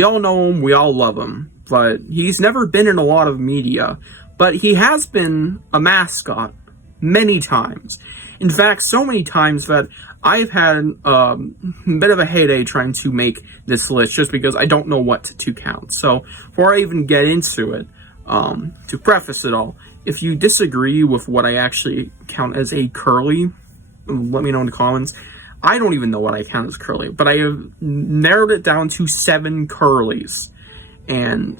We all know him, we all love him, but he's never been in a lot of media. But he has been a mascot many times. In fact, so many times that I've had a bit of a heyday trying to make this list just because I don't know what to count. So before I even get into it, to preface it all, if you disagree with what I actually count as a curly, let me know in the comments. I don't even know what I count as curly, but I have narrowed it down to 7 curlies. And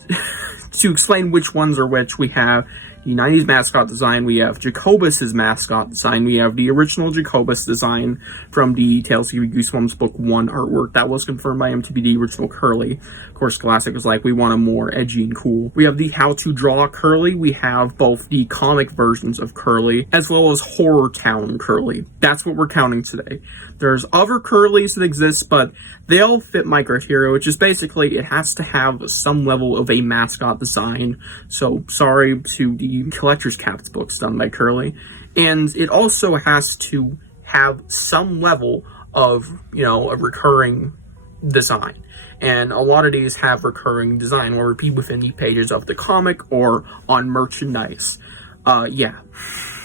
to explain which ones are which, we have the 90s mascot design, we have Jacobus's mascot design, we have the original Jacobus design from the Tales of Goosebumps Book 1 artwork. That was confirmed by him to be the original curly. Of course, Scholastic was like, we want him more edgy and cool. We have the How to Draw curly. We have both the comic versions of curly, as well as Horror Town curly. That's what we're counting today. There's other curlies that exist, but they all fit my criteria, which is basically it has to have some level of a mascot design. So sorry to the collector's caps books done by Curly. And it also has to have some level of, a recurring design. And a lot of these have recurring design, whether it be within the pages of the comic or on merchandise.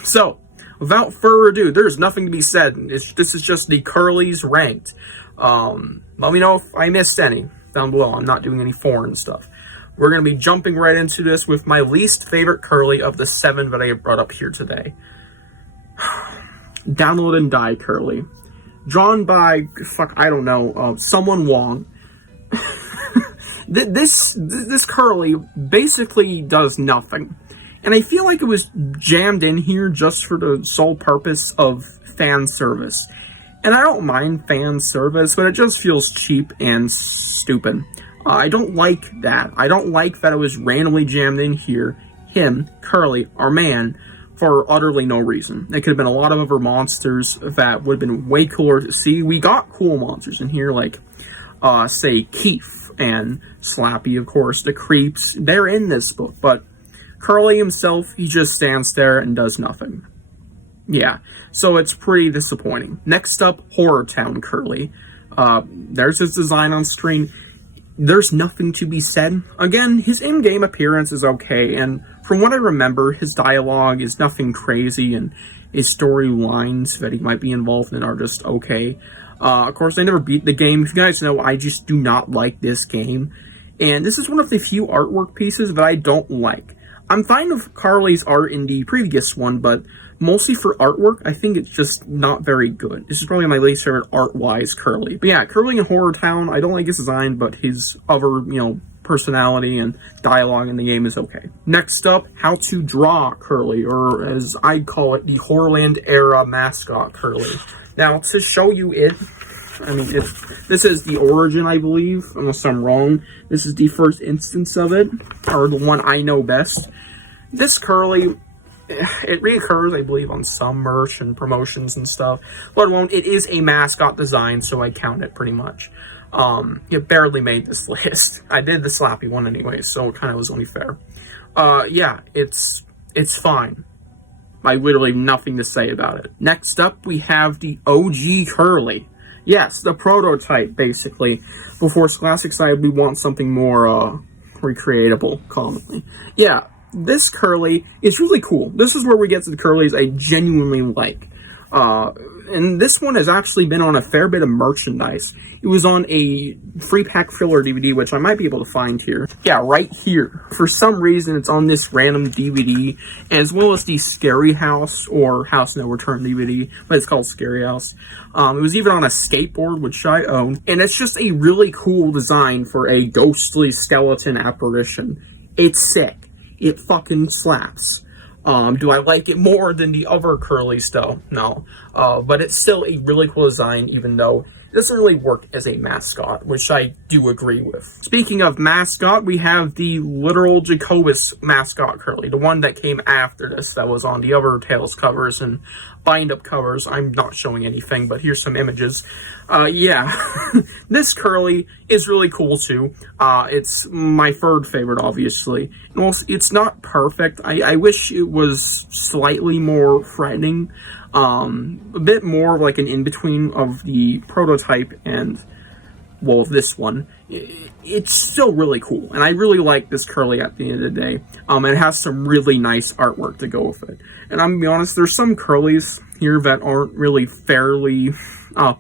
So, without further ado, there's nothing to be said. This is just the Curlies ranked. Let me know if I missed any down below. I'm not doing any foreign stuff. We're going to be jumping right into this with my least favorite curly of the 7 that I have brought up here today. Download and Die curly. Drawn by, someone Wong. This curly basically does nothing. And I feel like it was jammed in here just for the sole purpose of fan service. And I don't mind fan service, but it just feels cheap and stupid. I don't like that. I don't like that it was randomly jammed in here. Him, Curly, our man, for utterly no reason. It could have been a lot of other monsters that would have been way cooler to see. We got cool monsters in here, like, say, Keith and Slappy, of course, the Creeps. They're in this book, but Curly himself, he just stands there and does nothing. Yeah, so it's pretty disappointing. Next up, Horror Town Curly. There's his design on screen. There's nothing to be said. Again, his in-game appearance is okay, and from what I remember, his dialogue is nothing crazy, and his storylines that he might be involved in are just okay. Of course, I never beat the game. If you guys know, I just do not like this game, and this is one of the few artwork pieces that I don't like. I'm fine with Carly's art in the previous one, but mostly for artwork, I think it's just not very good. This is probably my least favorite art-wise Curly. But yeah, Curly in Horror Town, I don't like his design, but his other, personality and dialogue in the game is okay. Next up, How to Draw Curly, or as I call it, the Horrorland era mascot Curly. Now, to show you it, this is the origin, I believe, unless I'm wrong. This is the first instance of it, or the one I know best. This Curly, it reoccurs, I believe, on some merch and promotions and stuff. Let alone, it is a mascot design, so I count it pretty much. It barely made this list. I did the Slappy one anyway, so it kind of was only fair. Yeah, it's fine. I literally have nothing to say about it. Next up, we have the OG Curly. Yes, the prototype, basically. Before Scholastic decided we want something more, recreatable, commonly. Yeah, this Curly is really cool. This is where we get to the Curlies I genuinely like. And this one has actually been on a fair bit of merchandise. It was on a free pack filler DVD, which I might be able to find here. Yeah, right here. For some reason, it's on this random DVD, as well as the Scary House, or House No Return DVD, but it's called Scary House. It was even on a skateboard, which I own, and it's just a really cool design for a ghostly skeleton apparition. It's sick. It fucking slaps. Do I like it more than the other Curlies, though? No. But it's still a really cool design, even though it doesn't really work as a mascot, which I do agree with. Speaking of mascot, we have the literal Jacobus mascot Curly, the one that came after this, that was on the other Tales covers and bind-up covers. I'm not showing anything, but here's some images. Yeah, this Curly is really cool, too. It's my third favorite, obviously. Well, it's not perfect. I wish it was slightly more threatening. A bit more of like an in-between of the prototype and well, this one, it's still really cool. And I really like this Curly at the end of the day. It has some really nice artwork to go with it. And I'm gonna be honest, there's some Curlies here that aren't really fairly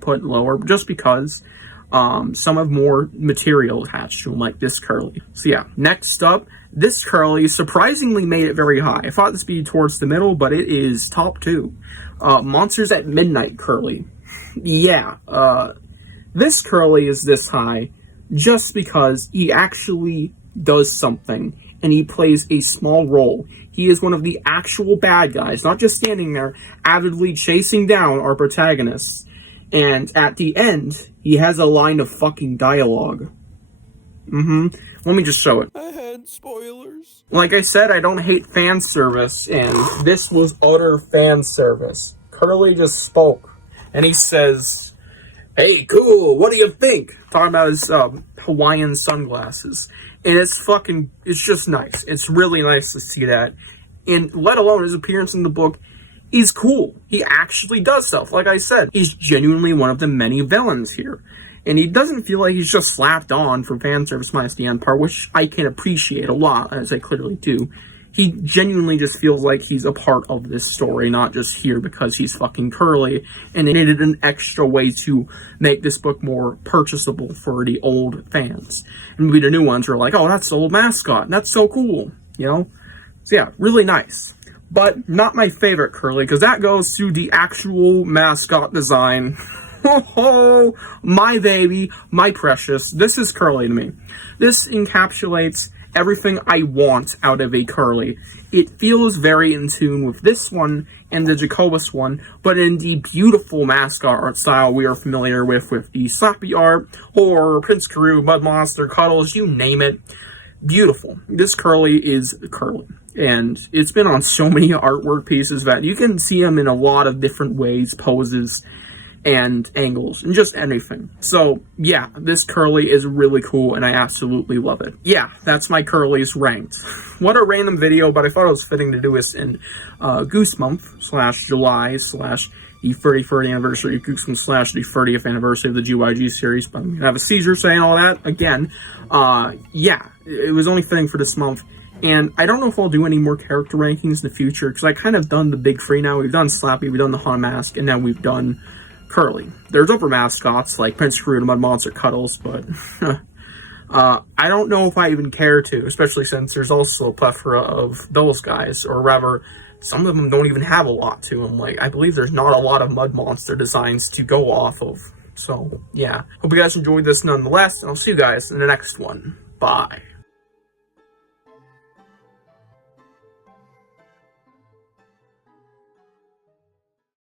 put lower, just because some have more material attached to them, like this Curly. So yeah, next up, this Curly surprisingly made it very high. I thought this would be towards the middle, but it is top 2. Monsters at Midnight Curly. Yeah, this Curly is this high just because he actually does something, and he plays a small role. He is one of the actual bad guys, not just standing there avidly chasing down our protagonists. And at the end, he has a line of fucking dialogue. Let me just show it. Ahead, spoilers. Like I said, I don't hate fan service, and this was utter fan service. Curly just spoke, and he says, "Hey, cool, what do you think?" Talking about his Hawaiian sunglasses. And it's just nice. It's really nice to see that. And let alone his appearance in the book, he's cool. He actually does stuff. Like I said, he's genuinely one of the many villains here. And he doesn't feel like he's just slapped on for fan service minus the end part, which I can appreciate a lot, as I clearly do. He genuinely just feels like he's a part of this story, not just here because he's fucking Curly, and they needed an extra way to make this book more purchasable for the old fans. And maybe the new ones are like, oh, that's the old mascot, that's so cool, you know? So yeah, really nice. But not my favorite Curly, because that goes to the actual mascot design. Oh, my baby, my precious. This is Curly to me. This encapsulates everything I want out of a Curly. It feels very in tune with this one and the Jacobus one, but in the beautiful mascot art style we are familiar with the Slappy art, Horror, Prince Karoo, Mud Monster, Cuddles, you name it. Beautiful. This Curly is Curly. And it's been on so many artwork pieces that you can see him in a lot of different ways, poses, and angles, and just anything. So, yeah, this Curly is really cool, and I absolutely love it. Yeah, that's my Curlies ranked. What a random video, but I thought it was fitting to do this in Goose Month, / July, / the 33rd anniversary of Goosebumps, / the 30th anniversary of the GYG series. But I'm gonna have a Caesar saying all that again. Yeah, it was only fitting for this month. And I don't know if I'll do any more character rankings in the future, because I kind of done the big three now. We've done Slappy, we've done the Haunted Mask, and now we've done Curly. There's other mascots like Prince Karoo, Mud Monster, Cuddles, but I don't know if I even care to, especially since there's also a plethora of those guys, or rather, some of them don't even have a lot to them. Like, I believe there's not a lot of Mud Monster designs to go off of. So, yeah. Hope you guys enjoyed this nonetheless, and I'll see you guys in the next one. Bye.